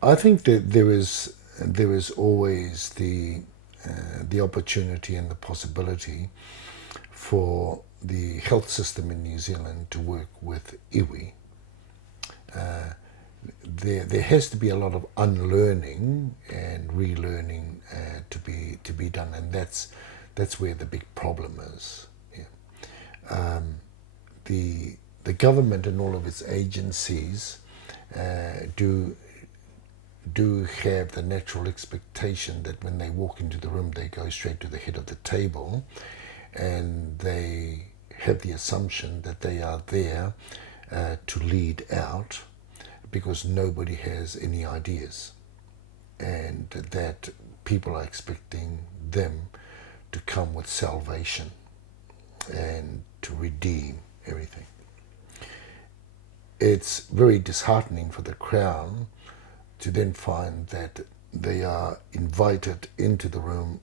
I think that there is always the opportunity and the possibility for the health system in New Zealand to work with iwi. Uh, there has to be a lot of unlearning and relearning to be done, and that's where the big problem is. Yeah. The government and all of its agencies do have the natural expectation that when they walk into the room, they go straight to the head of the table, and they have the assumption that they are there to lead out because nobody has any ideas, and that people are expecting them to come with salvation and to redeem everything. It's very disheartening for the Crown to then find that they are invited into the room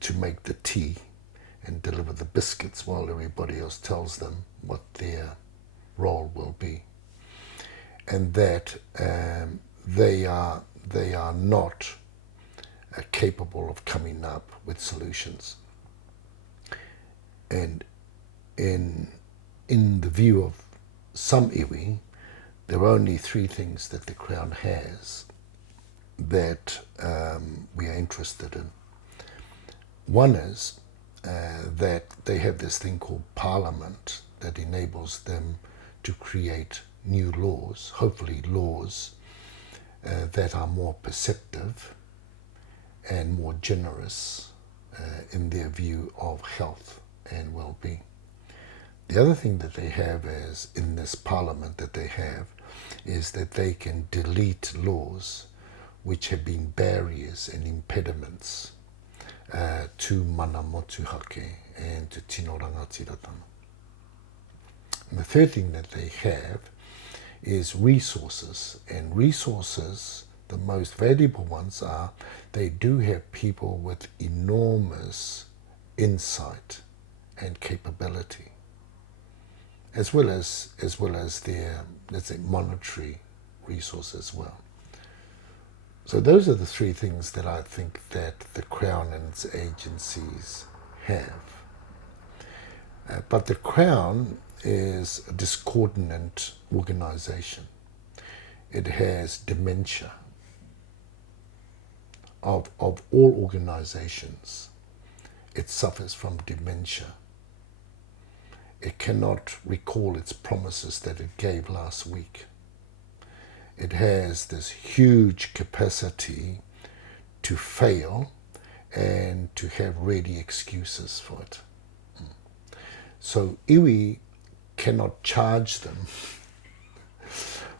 to make the tea and deliver the biscuits while everybody else tells them what their role will be, and that they are not capable of coming up with solutions. And in the view of some iwi, there are only three things that the Crown has that we are interested in. One is that they have this thing called Parliament that enables them to create new laws, hopefully laws that are more perceptive and more generous in their view of health and well-being. The other thing that they have is in this Parliament that they have is that they can delete laws which have been barriers and impediments to mana motuhake and to tino rangatiratanga. And the third thing that they have is resources, and resources, the most valuable ones are they do have people with enormous insight and capability, as well as their, let's say, monetary resources as well. So those are the three things that I think that the Crown and its agencies have. But the Crown is a discordant organisation. It has dementia. Of all organisations, it suffers from dementia. It cannot recall its promises that it gave last week. It has this huge capacity to fail and to have ready excuses for it. So iwi cannot charge them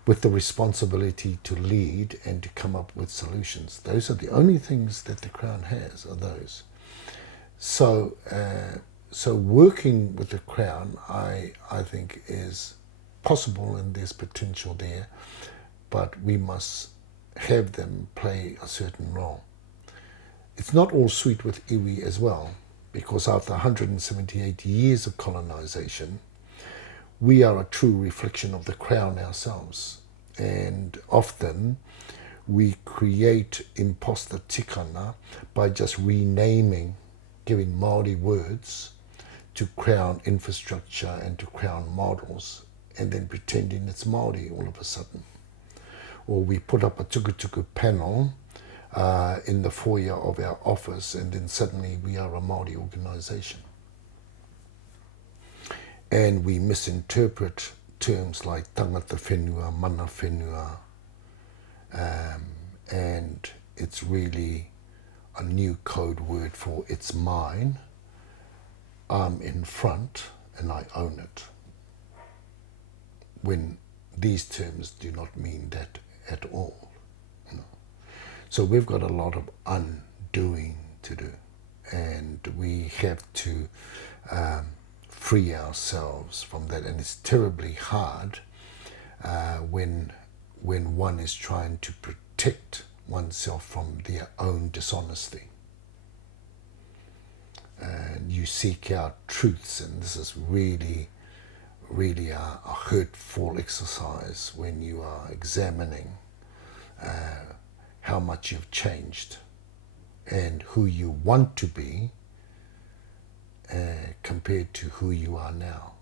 with the responsibility to lead and to come up with solutions. Those are the only things that the Crown has, are those. So working with the Crown, I think, is possible, and there's potential there, but we must have them play a certain role. It's not all sweet with iwi as well, because after 178 years of colonisation, we are a true reflection of the Crown ourselves. And often we create imposter tikana by just renaming, giving Māori words to Crown infrastructure and to Crown models, and then pretending it's Māori all of a sudden. Or we put up a tukutuku panel in the foyer of our office, and then suddenly we are a Māori organisation. And we misinterpret terms like tangata whenua, mana whenua, and it's really a new code word for it's mine, I'm in front and I own it, when these terms do not mean that at all. So we've got a lot of undoing to do, and we have to free ourselves from that. And it's terribly hard when one is trying to protect oneself from their own dishonesty. And you seek out truths, and this is really a hurtful exercise when you are examining how much you've changed and who you want to be compared to who you are now.